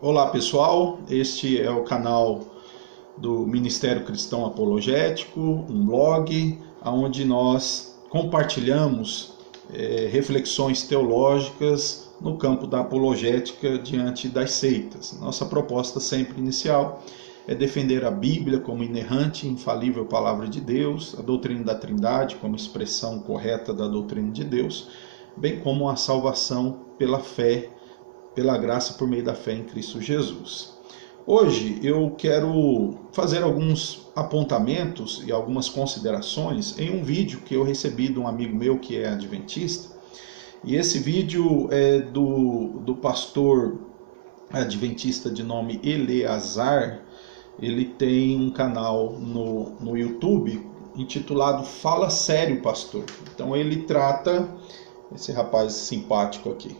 Olá pessoal, este é o canal do Ministério Cristão Apologético, um blog onde nós compartilhamos reflexões teológicas no campo da apologética diante das seitas. Nossa proposta sempre inicial é defender a Bíblia como inerrante e infalível palavra de Deus, a doutrina da Trindade como expressão correta da doutrina de Deus, bem como a salvação pela fé, pela graça por meio da fé em Cristo Jesus. Hoje eu quero fazer alguns apontamentos e algumas considerações em um vídeo que eu recebi de um amigo meu que é adventista. E esse vídeo é do pastor adventista de nome Eleazar. Ele tem um canal no YouTube intitulado Fala Sério, Pastor. Então ele trata, esse rapaz simpático aqui,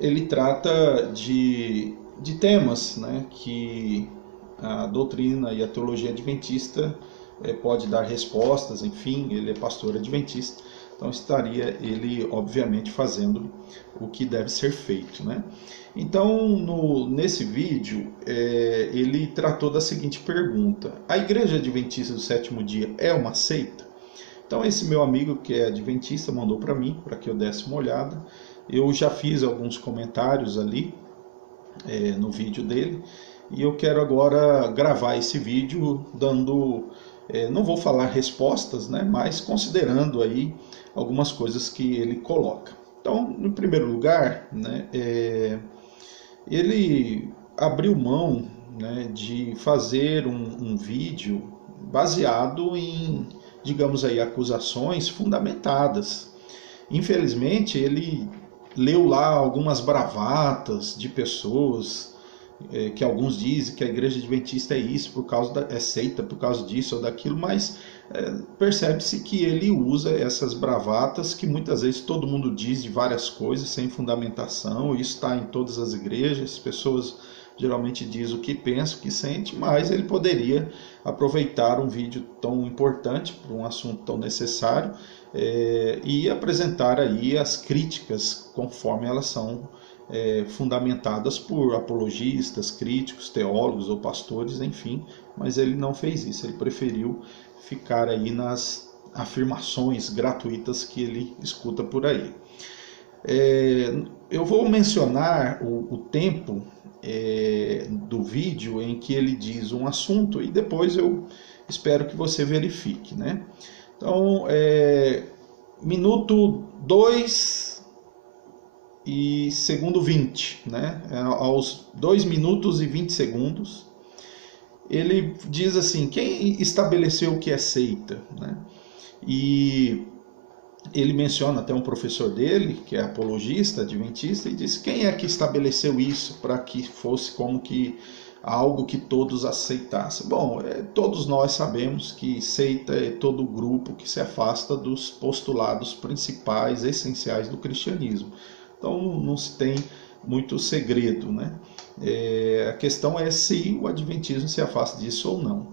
ele trata de temas, né, que a doutrina e a teologia adventista pode dar respostas, enfim, ele é pastor adventista, então estaria ele, obviamente, fazendo o que deve ser feito, né? Então, nesse vídeo, ele tratou da seguinte pergunta: a Igreja Adventista do Sétimo Dia é uma seita? Então, esse meu amigo que é adventista mandou para mim, para que eu desse uma olhada. Eu já fiz alguns comentários ali no vídeo dele e eu quero agora gravar esse vídeo dando, não vou falar respostas, né, mas considerando aí algumas coisas que ele coloca. Então, em primeiro lugar, né, ele abriu mão, né, de fazer um vídeo baseado em, digamos aí, acusações fundamentadas. Infelizmente, ele leu lá algumas bravatas de pessoas que alguns dizem que a Igreja Adventista é isso, é seita por causa disso ou daquilo, mas percebe-se que ele usa essas bravatas que muitas vezes todo mundo diz de várias coisas sem fundamentação. Isso está em todas as igrejas, as pessoas geralmente dizem o que pensam, o que sentem, mas ele poderia aproveitar um vídeo tão importante para um assunto tão necessário e apresentar aí as críticas conforme elas são fundamentadas por apologistas, críticos, teólogos ou pastores, enfim, mas ele não fez isso, ele preferiu ficar aí nas afirmações gratuitas que ele escuta por aí. Eu vou mencionar o tempo do vídeo em que ele diz um assunto e depois eu espero que você verifique, né? Então, minuto 2 e segundo 20, né? Aos 2 minutos e 20 segundos, ele diz assim: quem estabeleceu o que é seita, né? E ele menciona até um professor dele, que é apologista, adventista, e diz: quem é que estabeleceu isso para que fosse como que algo que todos aceitassem? Bom, todos nós sabemos que seita é todo grupo que se afasta dos postulados principais, essenciais do cristianismo. Então não se tem muito segredo, né? A questão é se o adventismo se afasta disso ou não.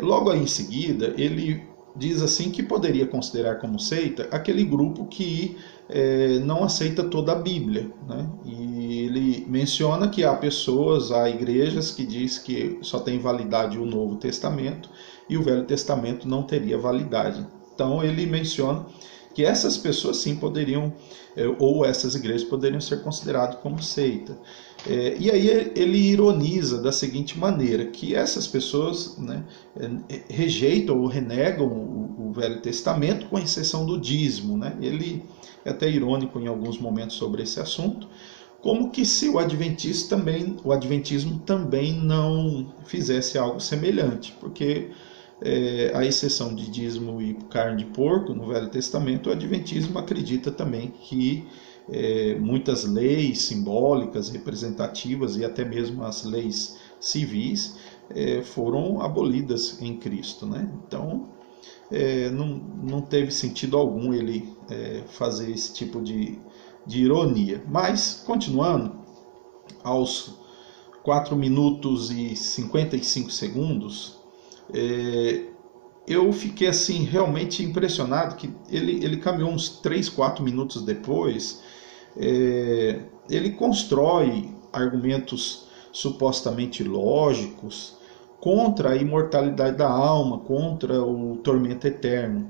Logo aí em seguida, ele diz assim que poderia considerar como seita aquele grupo que não aceita toda a Bíblia, né? E ele menciona que há igrejas que diz que só tem validade o Novo Testamento e o Velho Testamento não teria validade. Então ele menciona que essas pessoas sim poderiam, ou essas igrejas poderiam ser consideradas como seita. E aí ele ironiza da seguinte maneira, que essas pessoas, né, rejeitam ou renegam o Velho Testamento, com exceção do dízimo, né? Ele é até irônico em alguns momentos sobre esse assunto, como que se o adventismo também não fizesse algo semelhante, porque a exceção de dízimo e carne de porco no Velho Testamento, o adventismo acredita também que muitas leis simbólicas, representativas e até mesmo as leis civis foram abolidas em Cristo, né? Então não teve sentido algum ele fazer esse tipo de ironia. Mas, continuando, aos 4 minutos e 55 segundos, eu fiquei assim realmente impressionado que ele caminhou uns 3, 4 minutos depois, ele constrói argumentos supostamente lógicos contra a imortalidade da alma, contra o tormento eterno.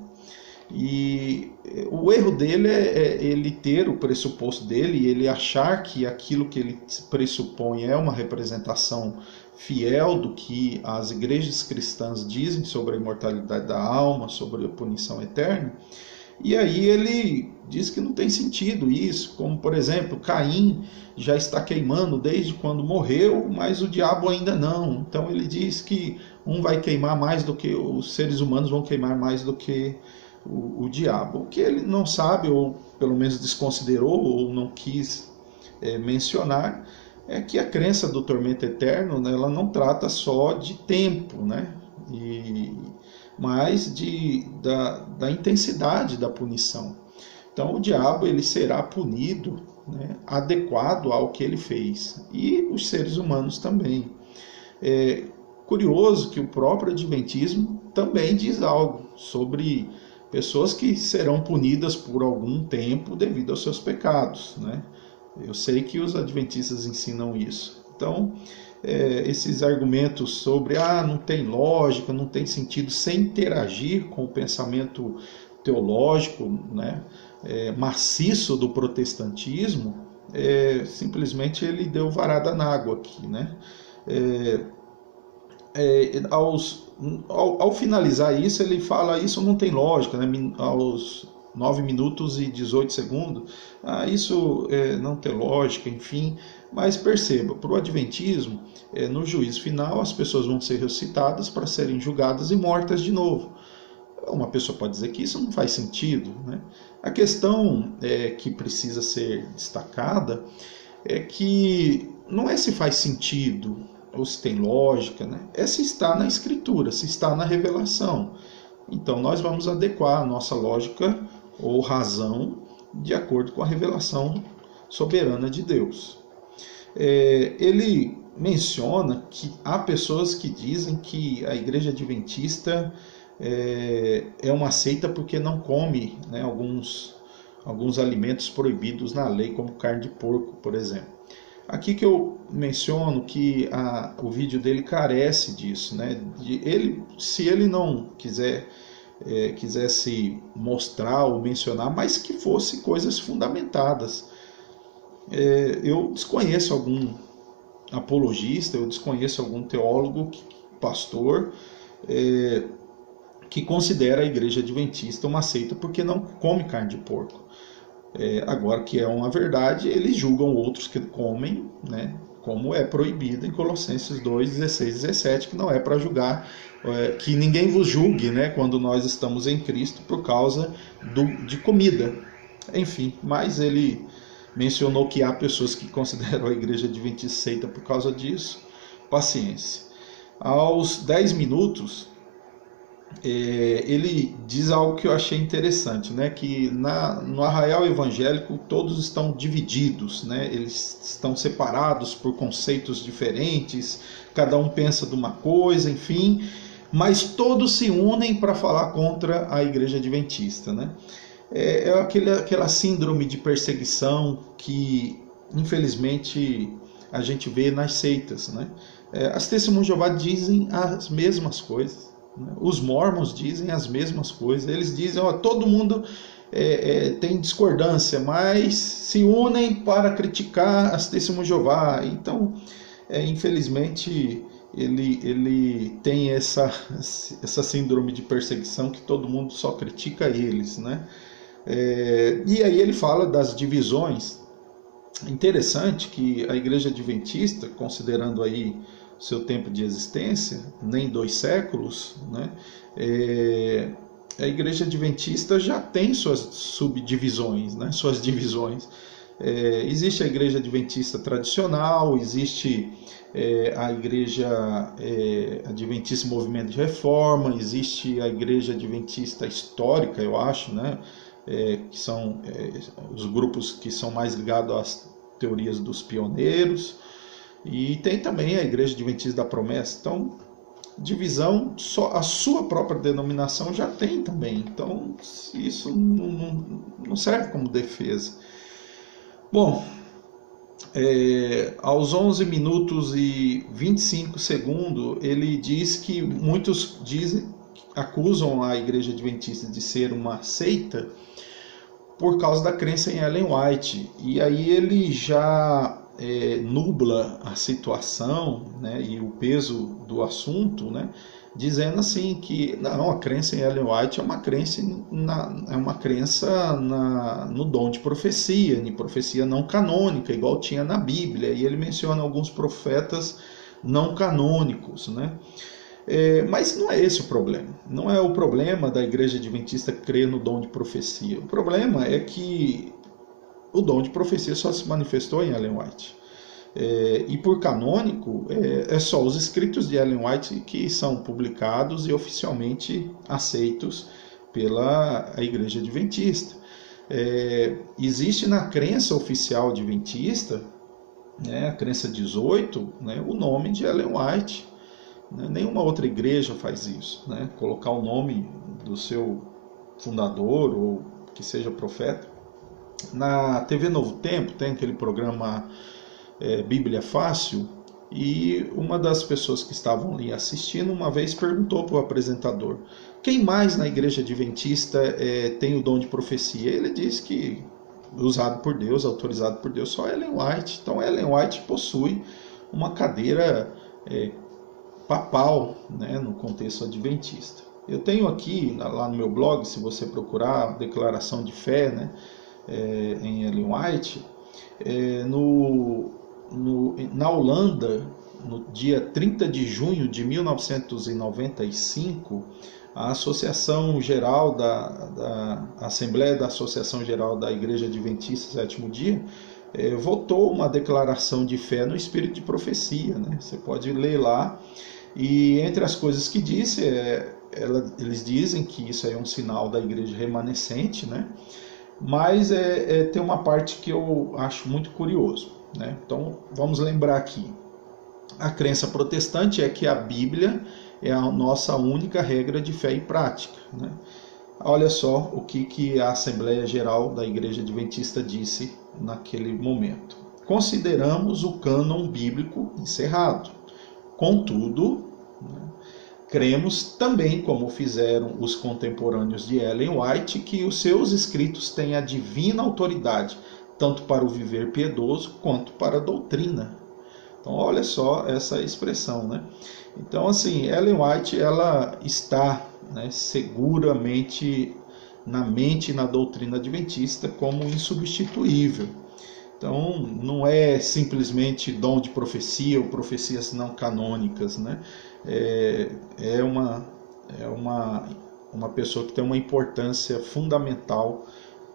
E o erro dele é ele ter o pressuposto dele, ele achar que aquilo que ele pressupõe é uma representação fiel do que as igrejas cristãs dizem sobre a imortalidade da alma, sobre a punição eterna. E aí ele diz que não tem sentido isso, como por exemplo, Caim já está queimando desde quando morreu, mas o diabo ainda não. Então ele diz que um vai queimar mais do que os seres humanos vão queimar mais do que o diabo. O que ele não sabe, ou pelo menos desconsiderou, ou não quis mencionar, é que a crença do tormento eterno, né, ela não trata só de tempo, né, mas da intensidade da punição. Então o diabo ele será punido, né, adequado ao que ele fez, e os seres humanos também. É curioso que o próprio Adventismo também diz algo sobre pessoas que serão punidas por algum tempo devido aos seus pecados, né? Eu sei que os adventistas ensinam isso. Então, esses argumentos sobre não tem lógica, não tem sentido, sem interagir com o pensamento teológico, né, maciço do protestantismo, simplesmente ele deu varada na água aqui, né? Ao finalizar isso, ele fala: isso não tem lógica, né? Aos 9 minutos e 18 segundos, isso não tem lógica, enfim. Mas perceba, para o Adventismo, no juízo final, as pessoas vão ser ressuscitadas para serem julgadas e mortas de novo. Uma pessoa pode dizer que isso não faz sentido, né? A questão que precisa ser destacada é que não é se faz sentido ou se tem lógica, né? É se está na Escritura, se está na revelação. Então nós vamos adequar a nossa lógica ou razão de acordo com a revelação soberana de Deus. Ele menciona que há pessoas que dizem que a Igreja Adventista é uma seita porque não come, né, alguns alimentos proibidos na lei, como carne de porco, por exemplo. Aqui que eu menciono que o vídeo dele carece disso, né? Se ele não quisesse mostrar ou mencionar, mas que fosse coisas fundamentadas. Eu desconheço algum apologista, eu desconheço algum teólogo, pastor, que considera a Igreja Adventista uma seita porque não come carne de porco. Agora que é uma verdade, eles julgam outros que comem, né, como é proibido em Colossenses 2, 16 e 17, que não é para julgar, que ninguém vos julgue, né, quando nós estamos em Cristo por causa de comida. Enfim, mas ele mencionou que há pessoas que consideram a Igreja Adventista seita por causa disso. Paciência. Aos 10 minutos, ele diz algo que eu achei interessante, né? Que no arraial evangélico todos estão divididos, né? Eles estão separados por conceitos diferentes, cada um pensa de uma coisa, enfim, mas todos se unem para falar contra a Igreja Adventista, né? Aquela síndrome de perseguição que infelizmente a gente vê nas seitas, né? As Testemunhas de Jeová dizem as mesmas coisas. Os mormons dizem as mesmas coisas. Eles dizem: todo mundo tem discordância, mas se unem para criticar as Testemunhas de Jeová. Então, infelizmente, ele tem essa síndrome de perseguição, que todo mundo só critica eles, né? E aí ele fala das divisões. Interessante que a Igreja Adventista, considerando aí seu tempo de existência, nem 2 séculos, né? A Igreja Adventista já tem suas subdivisões, né? Suas divisões. Existe a Igreja Adventista tradicional, existe a Igreja Adventista Movimento de Reforma, existe a Igreja Adventista Histórica, eu acho, né? Que são os grupos que são mais ligados às teorias dos pioneiros. E tem também a Igreja Adventista da Promessa. Então, divisão, só a sua própria denominação já tem também. Então, isso não serve como defesa. Bom, Aos 11 minutos e 25 segundos, ele diz que muitos acusam a Igreja Adventista de ser uma seita por causa da crença em Ellen White. E aí ele já nubla a situação, né, e o peso do assunto, né, dizendo assim que não, a crença em Ellen White é uma crença, no dom de profecia não canônica, igual tinha na Bíblia. E ele menciona alguns profetas não canônicos, né? Mas não é esse o problema. Não é o problema da Igreja Adventista crer no dom de profecia. O problema é que o dom de profecia só se manifestou em Ellen White. E por canônico, é só os escritos de Ellen White que são publicados e oficialmente aceitos pela Igreja Adventista. Existe na crença oficial adventista, né, a crença 18, né, o nome de Ellen White. Nenhuma outra igreja faz isso, né? Colocar o nome do seu fundador ou que seja profeta. Na TV Novo Tempo tem aquele programa Bíblia Fácil, e uma das pessoas que estavam ali assistindo uma vez perguntou para o apresentador: quem mais na igreja adventista tem o dom de profecia? Ele disse que usado por Deus, autorizado por Deus, só Ellen White. Então Ellen White possui uma cadeira papal, né, no contexto adventista. Eu tenho aqui lá no meu blog, se você procurar declaração de fé, né, em Ellen White, na Holanda, no dia 30 de junho de 1995, a Associação Geral da Assembleia da Associação Geral da Igreja Adventista Sétimo Dia votou uma declaração de fé no espírito de profecia, né? Você pode ler lá, e entre as coisas que disse, eles dizem que isso é um sinal da igreja remanescente, né? Mas tem uma parte que eu acho muito curioso, né? Então vamos lembrar aqui: a crença protestante é que a Bíblia é a nossa única regra de fé e prática, né? Olha só o que a Assembleia Geral da Igreja Adventista disse naquele momento: consideramos o cânon bíblico encerrado. Contudo, cremos também, como fizeram os contemporâneos de Ellen White, que os seus escritos têm a divina autoridade, tanto para o viver piedoso quanto para a doutrina. Então, olha só essa expressão, né? Então, assim, Ellen White, ela está, né, seguramente na mente e na doutrina adventista como insubstituível. Então, não é simplesmente dom de profecia ou profecias não canônicas, né? É uma pessoa que tem uma importância fundamental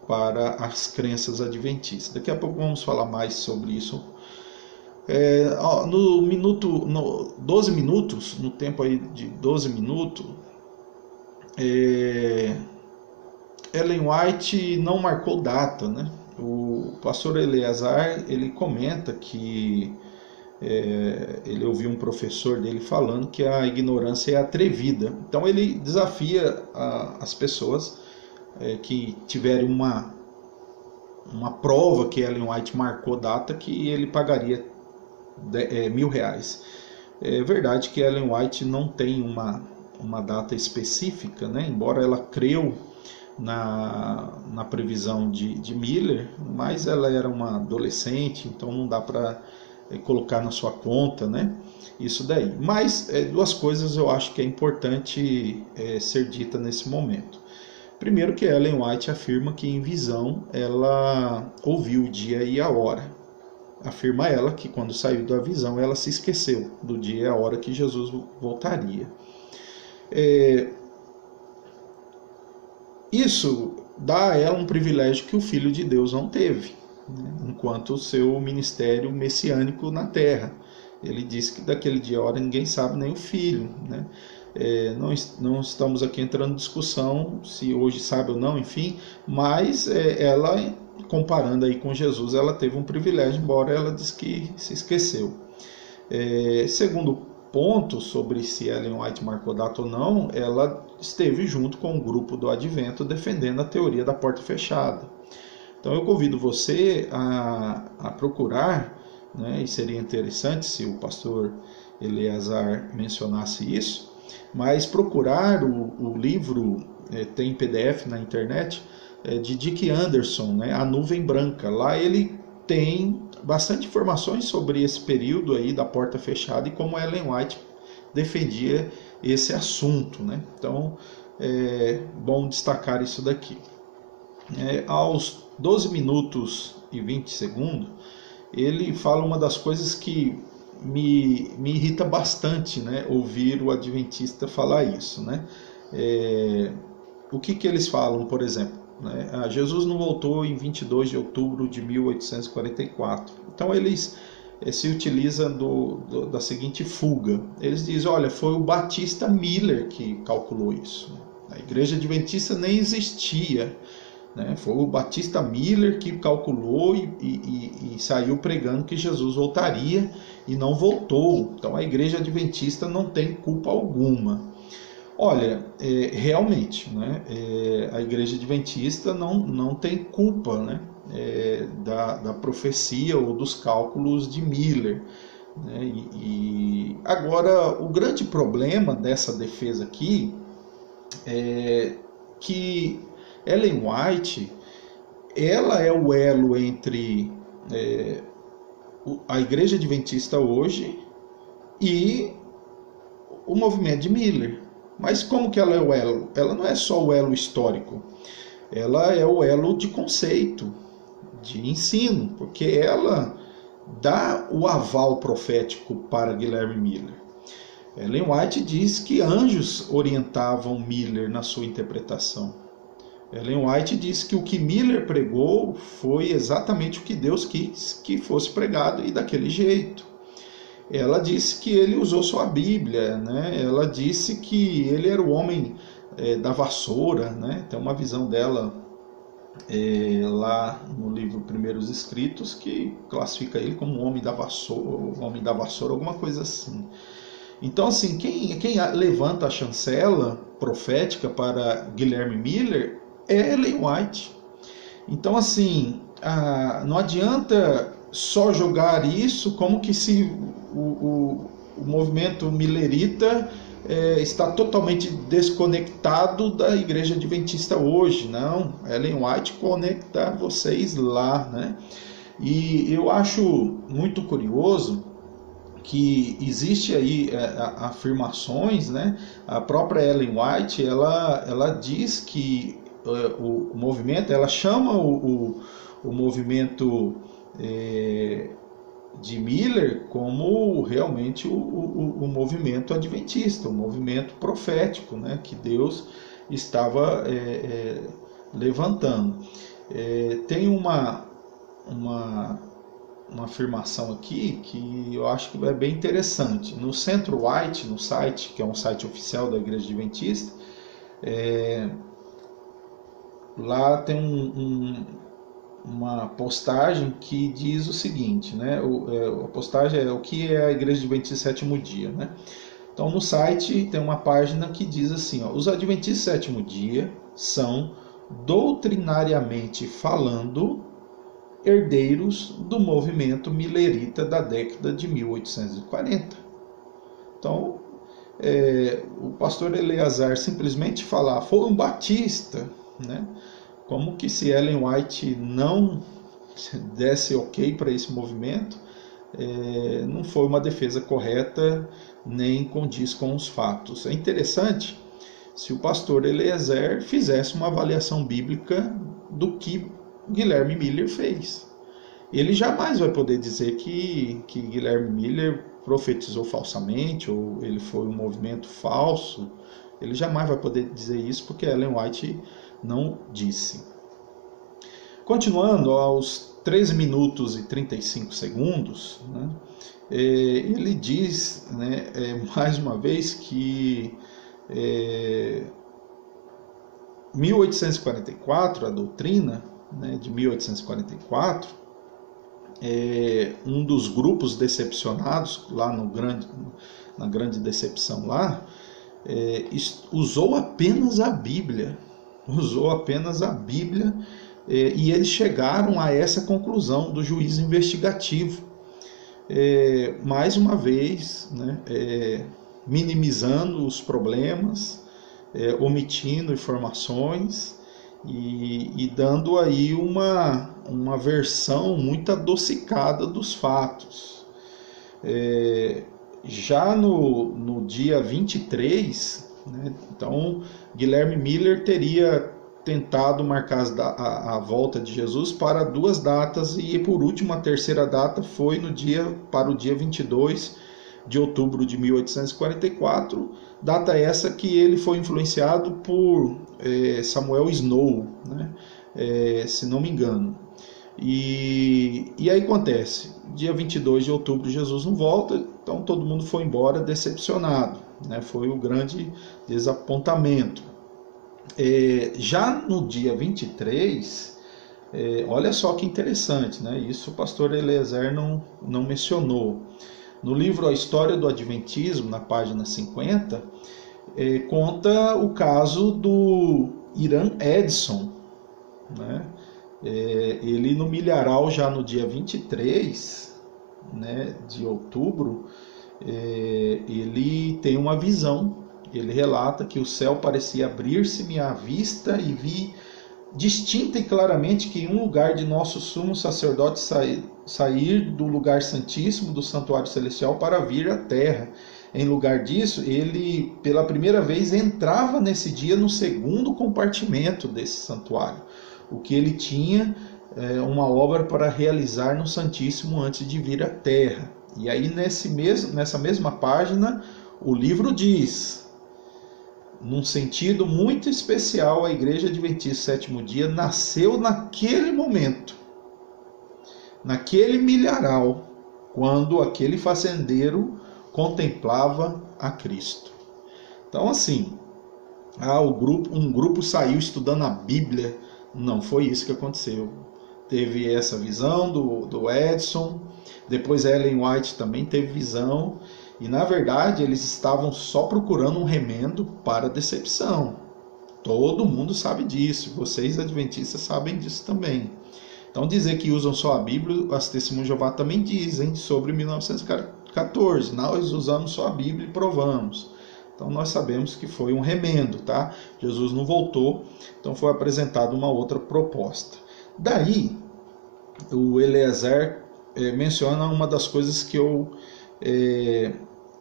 para as crenças adventistas. Daqui a pouco vamos falar mais sobre isso. No 12 minutos, no tempo aí de 12 minutos, Ellen White não marcou data, né? O pastor Eleazar, ele comenta que ele ouviu um professor dele falando que a ignorância é atrevida. Então ele desafia as pessoas que tiverem uma prova que Ellen White marcou data, que ele pagaria R$1.000. É verdade que Ellen White não tem uma data específica, né? Embora ela creu na previsão de Miller, mas ela era uma adolescente, então não dá para colocar na sua conta, né? Isso daí. Mas duas coisas eu acho que é importante ser dita nesse momento. Primeiro, que Ellen White afirma que em visão ela ouviu o dia e a hora. Afirma ela que quando saiu da visão ela se esqueceu do dia e a hora que Jesus voltaria. Isso dá a ela um privilégio que o Filho de Deus não teve, né, enquanto o seu ministério messiânico na terra. Ele disse que daquele dia e hora ninguém sabe, nem o Filho, né? Não estamos aqui entrando em discussão se hoje sabe ou não, enfim, mas ela, comparando aí com Jesus, ela teve um privilégio, embora ela disse que se esqueceu. Segundo ponto sobre se Ellen White marcou data ou não, ela esteve junto com o grupo do Advento defendendo a teoria da porta fechada. Então eu convido você a procurar né, e seria interessante se o pastor Eleazar mencionasse isso, mas procurar o livro, tem PDF na internet, de Dick Anderson, né, A Nuvem Branca. Lá ele tem bastante informações sobre esse período aí da porta fechada e como Ellen White defendia esse assunto, né? Então é bom destacar isso daqui. Aos 12 minutos e 20 segundos, ele fala uma das coisas que me irrita bastante, né? Ouvir o adventista falar isso, né? O que eles falam, por exemplo? Né? Jesus não voltou em 22 de outubro de 1844. Então eles se utilizam da seguinte fuga. Eles dizem, olha, foi o Batista Miller que calculou isso. A igreja adventista nem existia, né? Foi o Batista Miller que calculou e saiu pregando que Jesus voltaria e não voltou. Então a igreja adventista não tem culpa alguma. Olha, realmente, né, a igreja adventista não tem culpa, né, da profecia ou dos cálculos de Miller. Né, agora, o grande problema dessa defesa aqui é que Ellen White, ela é o elo entre a igreja adventista hoje e o movimento de Miller. Mas como que ela é o elo? Ela não é só o elo histórico, ela é o elo de conceito, de ensino, porque ela dá o aval profético para Guilherme Miller. Ellen White diz que anjos orientavam Miller na sua interpretação. Ellen White diz que o que Miller pregou foi exatamente o que Deus quis que fosse pregado e daquele jeito. Ela disse que ele usou só a Bíblia, né? Ela disse que ele era o homem da vassoura, né? Tem uma visão dela lá no livro Primeiros Escritos que classifica ele como homem da vassoura, alguma coisa assim. Então, assim, quem levanta a chancela profética para Guilherme Miller é Ellen White. Então, assim, não adianta só jogar isso como que se o movimento millerita está totalmente desconectado da igreja adventista hoje. Não, Ellen White conecta vocês lá, né? E eu acho muito curioso que existe aí afirmações, né? A própria Ellen White, ela diz que o movimento, ela chama o movimento de Miller como realmente o movimento adventista, o movimento profético, né, que Deus estava levantando. Tem uma afirmação aqui que eu acho que é bem interessante. No Centro White, no site, que é um site oficial da Igreja Adventista, lá tem uma postagem que diz o seguinte, né? A postagem é o que é a Igreja Adventista Sétimo Dia, né? Então no site tem uma página que diz assim, ó, os Adventistas Sétimo Dia são, doutrinariamente falando, herdeiros do movimento millerita da década de 1840. Então o pastor Eleazar simplesmente falar, foi um batista, né? Como que se Ellen White não desse ok para esse movimento, não foi uma defesa correta, nem condiz com os fatos. É interessante se o pastor Eleazar fizesse uma avaliação bíblica do que Guilherme Miller fez. Ele jamais vai poder dizer que Guilherme Miller profetizou falsamente, ou ele foi um movimento falso. Ele jamais vai poder dizer isso, porque Ellen White não disse. Continuando, aos 13 minutos e 35 segundos, né, ele diz, né, mais uma vez que 1844, a doutrina, né, de 1844, um dos grupos decepcionados lá na grande decepção lá, usou apenas a Bíblia, e eles chegaram a essa conclusão do juízo investigativo. mais uma vez, né, minimizando os problemas, omitindo informações e dando aí uma versão muito adocicada dos fatos. Já no dia 23, né, então Guilherme Miller teria tentado marcar a volta de Jesus para 2 datas, e por último a terceira data foi para o dia 22 de outubro de 1844, data essa que ele foi influenciado por Samuel Snow, né, se não me engano. E aí acontece, dia 22 de outubro Jesus não volta, então todo mundo foi embora decepcionado, né? Foi o grande desapontamento. Já no dia 23, olha só que interessante, né? Isso o pastor Eliezer não mencionou. No livro A História do Adventismo, na página 50, conta o caso do Hiram Edson, né? Ele no milharal já no dia 23, né, de outubro, ele tem uma visão. Ele relata que o céu parecia abrir-se-me à vista e vi distinta e claramente que em um lugar de nosso sumo sacerdote sair do lugar santíssimo do santuário celestial para vir à terra. Em lugar disso, ele pela primeira vez entrava nesse dia no segundo compartimento desse santuário, o que ele tinha uma obra para realizar no Santíssimo antes de vir à terra. E aí nessa mesma página o livro diz: num sentido muito especial, a Igreja Adventista do Sétimo Dia nasceu naquele momento, naquele milharal, quando aquele fazendeiro contemplava a Cristo. Então, assim, um grupo saiu estudando a Bíblia. Não foi isso que aconteceu. Teve essa visão do Edson, depois a Ellen White também teve visão. E na verdade eles estavam só procurando um remendo para a decepção. Todo mundo sabe disso, vocês adventistas sabem disso também. Então dizer que usam só a Bíblia, as Testemunhas de Jeová também dizem sobre 1914. Nós usamos só a Bíblia e provamos. Então nós sabemos que foi um remendo, tá? Jesus não voltou, então foi apresentada uma outra proposta. Daí o Eliezer menciona uma das coisas que eu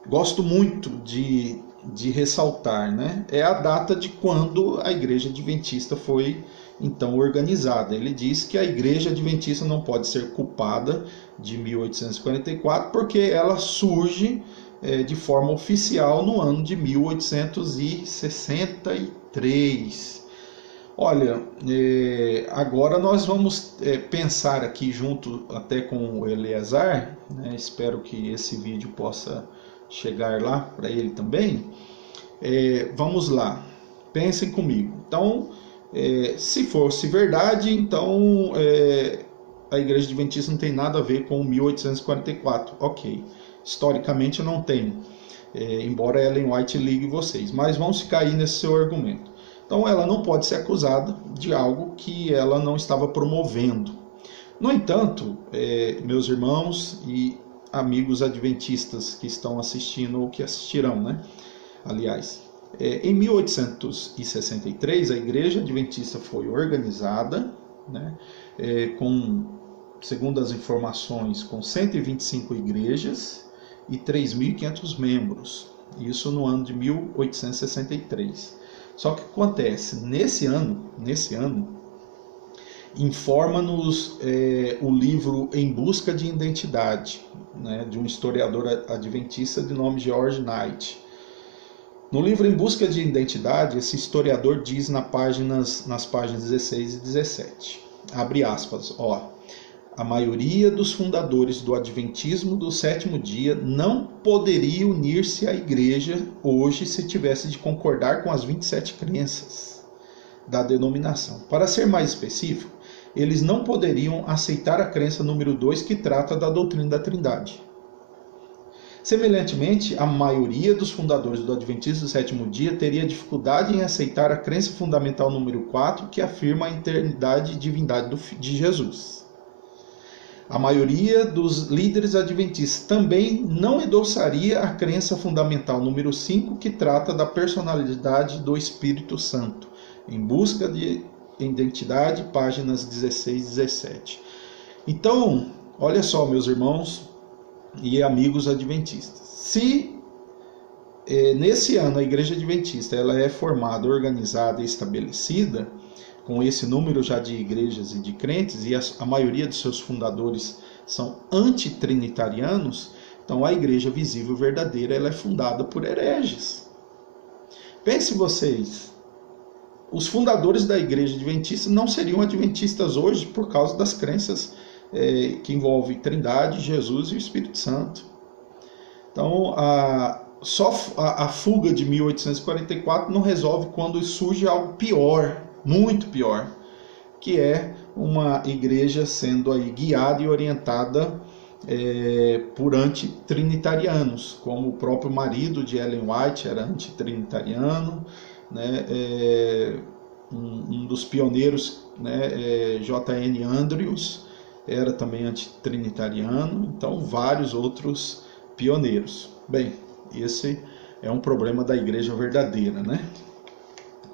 gosto muito de ressaltar, né? É a data de quando a Igreja Adventista foi então organizada. Ele diz que a Igreja Adventista não pode ser culpada de 1844 porque ela surge de forma oficial no ano de 1863. Olha, agora nós vamos pensar aqui junto até com o Eliezer, né? Espero que esse vídeo possa chegar lá para ele também. Vamos lá, pensem comigo. Então, se fosse verdade, então a Igreja Adventista não tem nada a ver com 1844. Ok, historicamente não tem, embora Ellen White ligue vocês, mas vamos ficar aí nesse seu argumento. Então ela não pode ser acusada de algo que ela não estava promovendo. No entanto, meus irmãos e amigos adventistas que estão assistindo ou que assistirão, né? Aliás, em 1863 a Igreja Adventista foi organizada, né? Segundo as informações, com 125 igrejas e 3.500 membros. Isso no ano de 1863. Só que acontece, nesse ano informa-nos o livro Em Busca de Identidade, né, de um historiador adventista de nome George Knight. No livro Em Busca de Identidade, esse historiador diz nas páginas 16 e 17, abre aspas, a maioria dos fundadores do Adventismo do Sétimo Dia não poderia unir-se à igreja hoje se tivesse de concordar com as 27 crenças da denominação. Para ser mais específico, eles não poderiam aceitar a crença número 2, que trata da doutrina da Trindade. Semelhantemente, a maioria dos fundadores do Adventismo do Sétimo Dia teria dificuldade em aceitar a crença fundamental número 4, que afirma a eternidade e divindade de Jesus. A maioria dos líderes adventistas também não endossaria a crença fundamental número 5, que trata da personalidade do Espírito Santo, Em Busca de Identidade, páginas 16 e 17. Então, olha só, meus irmãos e amigos adventistas. Se nesse ano a Igreja Adventista ela é formada, organizada e estabelecida, com esse número já de igrejas e de crentes, e a maioria dos seus fundadores são antitrinitarianos, então a igreja visível verdadeira ela é fundada por hereges. Pensem vocês, os fundadores da igreja adventista não seriam adventistas hoje por causa das crenças que envolvem Trindade, Jesus e o Espírito Santo. Então, só a fuga de 1844 não resolve quando surge algo pior, muito pior, que é uma igreja sendo aí guiada e orientada por antitrinitarianos, como o próprio marido de Ellen White era antitrinitariano, né? Um dos pioneiros, né, J.N. Andrews, era também antitrinitariano, então vários outros pioneiros. Bem, esse é um problema da igreja verdadeira, né?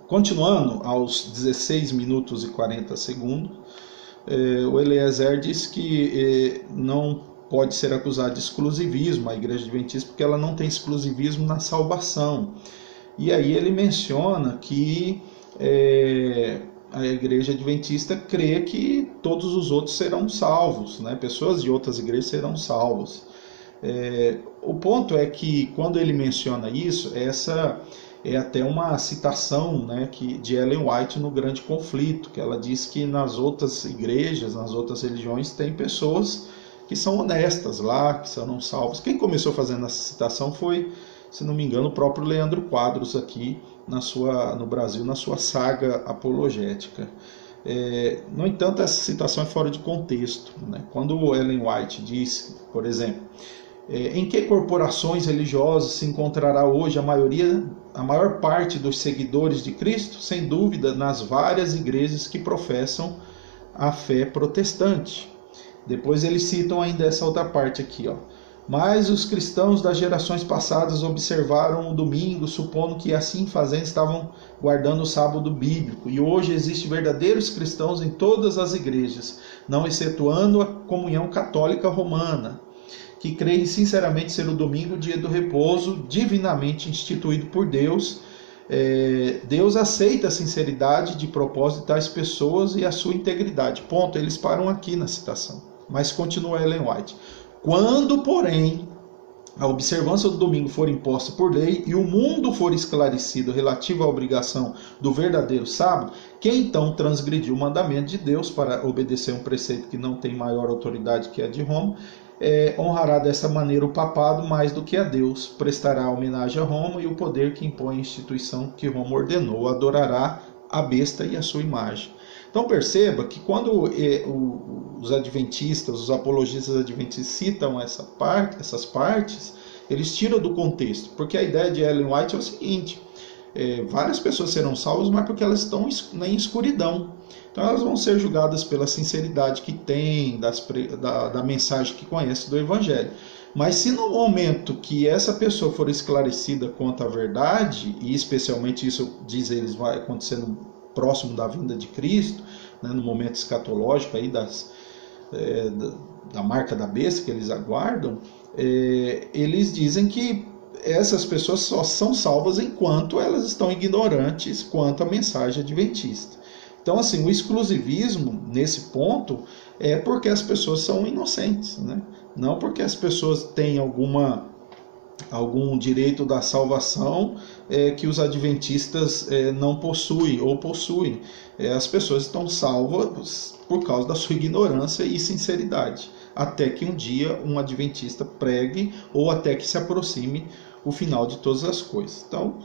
Continuando, aos 16 minutos e 40 segundos, o Eliezer diz que não pode ser acusado de exclusivismo a igreja adventista, porque ela não tem exclusivismo na salvação. E aí ele menciona que a igreja adventista crê que todos os outros serão salvos, né? Pessoas de outras igrejas serão salvos. O ponto é que quando ele menciona isso, essa é até uma citação, né, de Ellen White no Grande Conflito, que ela diz que nas outras igrejas, nas outras religiões, tem pessoas que são honestas lá, que serão salvos. Quem começou fazendo essa citação foi, se não me engano, o próprio Leandro Quadros aqui no Brasil, na sua saga apologética. No entanto, essa citação é fora de contexto, né? Quando Ellen White diz, por exemplo, em que corporações religiosas se encontrará hoje a maior parte dos seguidores de Cristo? Sem dúvida, nas várias igrejas que professam a fé protestante. Depois eles citam ainda essa outra parte aqui, ó. Mas os cristãos das gerações passadas observaram o domingo, supondo que assim fazendo estavam guardando o sábado bíblico. E hoje existem verdadeiros cristãos em todas as igrejas, não excetuando a comunhão católica romana, que creem sinceramente ser o domingo, dia do repouso, divinamente instituído por Deus. Deus aceita a sinceridade de propósito de tais pessoas e a sua integridade. Ponto. Eles param aqui na citação. Mas continua Ellen White. Quando, porém, a observância do domingo for imposta por lei e o mundo for esclarecido relativo à obrigação do verdadeiro sábado, quem então transgrediu o mandamento de Deus para obedecer um preceito que não tem maior autoridade que a de Roma, honrará dessa maneira o papado mais do que a Deus, prestará homenagem a Roma e o poder que impõe a instituição que Roma ordenou, adorará a besta e a sua imagem. Então perceba que quando os adventistas, os apologistas adventistas citam essas partes, eles tiram do contexto, porque a ideia de Ellen White é o seguinte: várias pessoas serão salvas, mas porque elas estão em escuridão. Então elas vão ser julgadas pela sinceridade que têm, da mensagem que conhece do Evangelho. Mas se no momento que essa pessoa for esclarecida quanto à verdade, e especialmente isso, diz eles, vai acontecendo próximo da vinda de Cristo, né, no momento escatológico aí da marca da besta que eles aguardam, eles dizem que essas pessoas só são salvas enquanto elas estão ignorantes quanto à mensagem adventista. Então, assim, o exclusivismo nesse ponto é porque as pessoas são inocentes, né? Não porque as pessoas têm algum direito da salvação que os adventistas não possuem ou possuem. As pessoas estão salvas por causa da sua ignorância e sinceridade, até que um dia um adventista pregue ou até que se aproxime o final de todas as coisas. Então,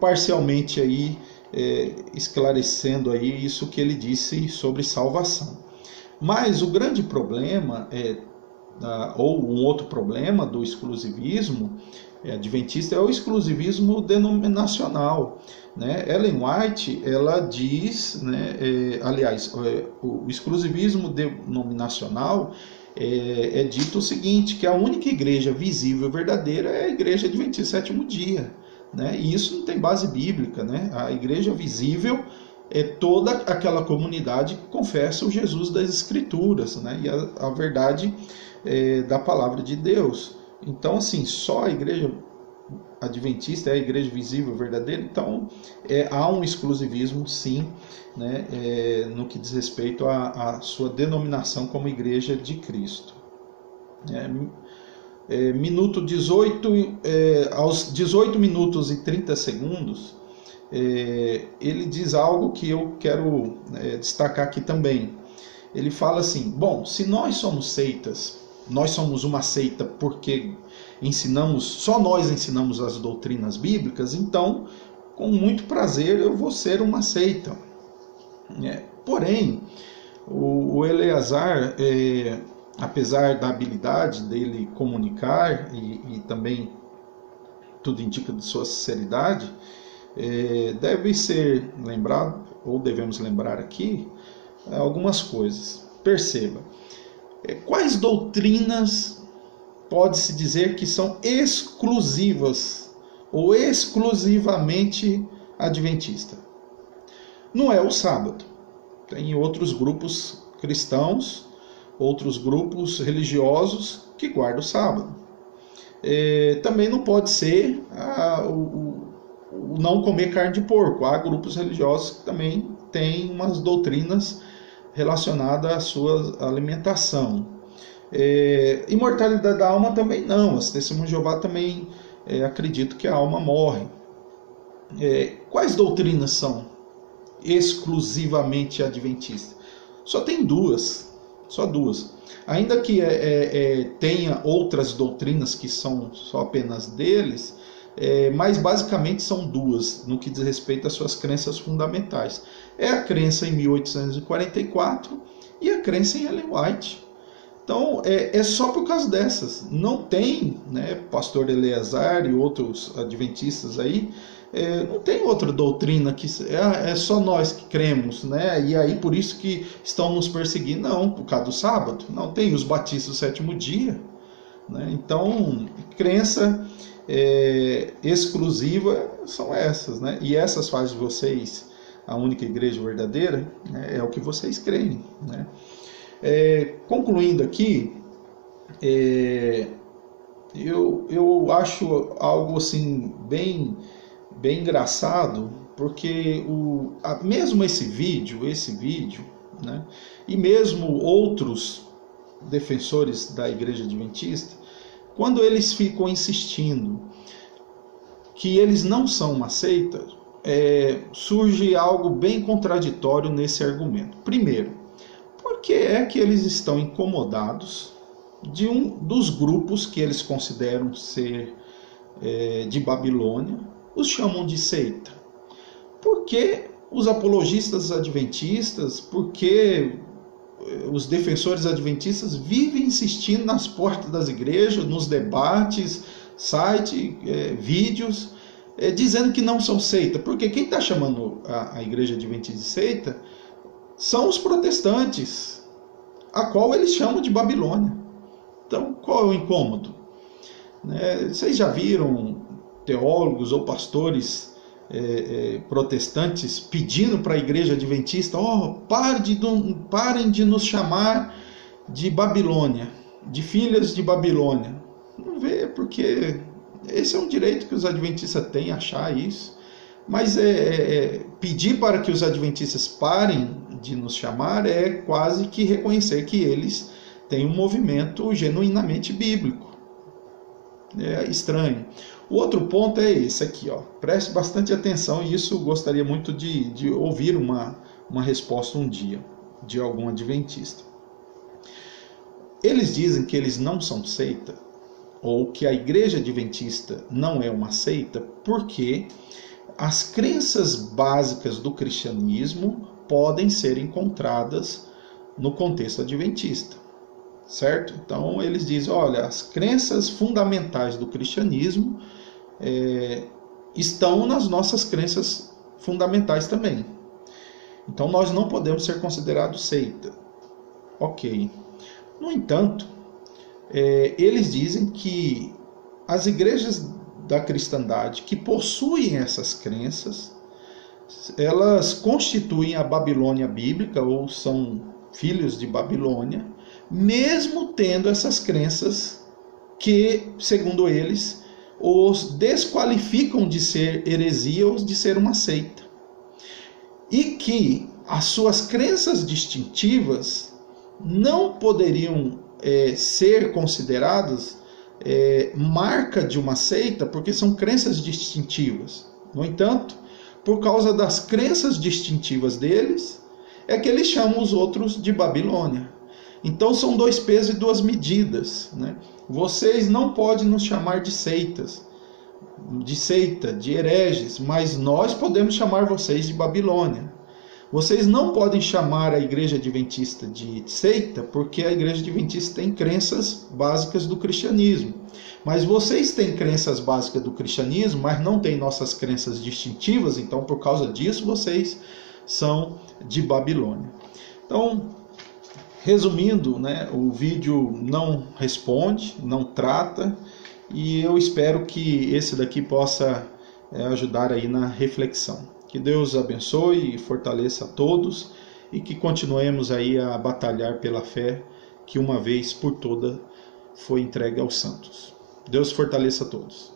parcialmente aí esclarecendo aí isso que ele disse sobre salvação. Mas o grande problema ou um outro problema do exclusivismo adventista é o exclusivismo denominacional, né? Ellen White, ela diz, né, aliás, o exclusivismo denominacional é dito o seguinte, que a única igreja visível e verdadeira é a igreja adventista do sétimo dia, né? E isso não tem base bíblica, né? A igreja visível é toda aquela comunidade que confessa o Jesus das Escrituras, né? E a verdade da palavra de Deus. Então, assim, só a igreja adventista é a igreja visível verdadeira. Então, há um exclusivismo, sim, né? No que diz respeito à sua denominação como igreja de Cristo. Minuto 18, aos 18 minutos e 30 segundos, ele diz algo que eu quero destacar aqui também. Ele fala assim: bom, se nós somos seitas, nós somos uma seita porque só nós ensinamos as doutrinas bíblicas, então, com muito prazer, eu vou ser uma seita. Porém, o Eleazar, apesar da habilidade dele comunicar e também tudo indica de sua sinceridade, deve ser lembrado, ou devemos lembrar aqui, algumas coisas. Perceba, quais doutrinas pode-se dizer que são exclusivas ou exclusivamente adventista? Não é o sábado. Tem outros grupos cristãos, outros grupos religiosos que guardam o sábado. Também não pode ser o não comer carne de porco. Há grupos religiosos que também têm umas doutrinas relacionadas à sua alimentação. Imortalidade da alma também não. As testemunhas de Jeová também acreditam que a alma morre. Quais doutrinas são exclusivamente adventistas? Só tem duas. Só duas. Ainda que tenha outras doutrinas que são só apenas deles, mas basicamente são duas no que diz respeito às suas crenças fundamentais. É a crença em 1844 e a crença em Ellen White. Então, é só por causa dessas. Não tem, né, pastor Eleazar e outros adventistas aí, não tem outra doutrina que é só nós que cremos, né? E aí por isso que estão nos perseguindo. Não, por causa do sábado. Não, tem os batistas do sétimo dia, né? Então, crença exclusiva são essas, né? E essas fazem de vocês a única igreja verdadeira, né? É o que vocês creem, né? Concluindo aqui, eu acho algo assim bem engraçado, porque mesmo esse vídeo, né, e mesmo outros defensores da igreja adventista, quando eles ficam insistindo que eles não são uma seita, surge algo bem contraditório nesse argumento. Primeiro, por que é que eles estão incomodados de dos grupos que eles consideram ser de Babilônia, os chamam de seita? Por que os apologistas adventistas, por que os defensores adventistas vivem insistindo nas portas das igrejas, nos debates, sites, vídeos, dizendo que não são seita? Porque quem está chamando a igreja adventista de seita são os protestantes, a qual eles chamam de Babilônia. Então, qual é o incômodo? Vocês já viram teólogos ou pastores protestantes pedindo para a igreja adventista: parem de nos chamar de Babilônia, de filhas de Babilônia? Não vê, porque esse é um direito que os adventistas têm, achar isso. Mas pedir para que os adventistas parem de nos chamar é quase que reconhecer que eles têm um movimento genuinamente bíblico. É estranho. O outro ponto é esse aqui, ó. Preste bastante atenção, e isso eu gostaria muito de ouvir uma resposta um dia de algum adventista. Eles dizem que eles não são seita, ou que a igreja adventista não é uma seita, porque as crenças básicas do cristianismo podem ser encontradas no contexto adventista, certo? Então eles dizem: olha, as crenças fundamentais do cristianismo estão nas nossas crenças fundamentais também. Então nós não podemos ser considerados seita. Ok. No entanto, eles dizem que as igrejas da cristandade que possuem essas crenças, elas constituem a Babilônia bíblica, ou são filhos de Babilônia, mesmo tendo essas crenças que, segundo eles, os desqualificam de ser heresia ou de ser uma seita. E que as suas crenças distintivas não poderiam ser consideradas marca de uma seita, porque são crenças distintivas. No entanto, por causa das crenças distintivas deles, é que eles chamam os outros de Babilônia. Então são dois pesos e duas medidas, né? Vocês não podem nos chamar de seitas, de hereges, mas nós podemos chamar vocês de Babilônia. Vocês não podem chamar a igreja adventista de seita, porque a igreja adventista tem crenças básicas do cristianismo. Mas vocês têm crenças básicas do cristianismo, mas não têm nossas crenças distintivas, então por causa disso vocês são de Babilônia. Então, resumindo, né, o vídeo não responde, não trata, e eu espero que esse daqui possa ajudar aí na reflexão. Que Deus abençoe e fortaleça a todos e que continuemos aí a batalhar pela fé que uma vez por toda foi entregue aos santos. Deus fortaleça a todos.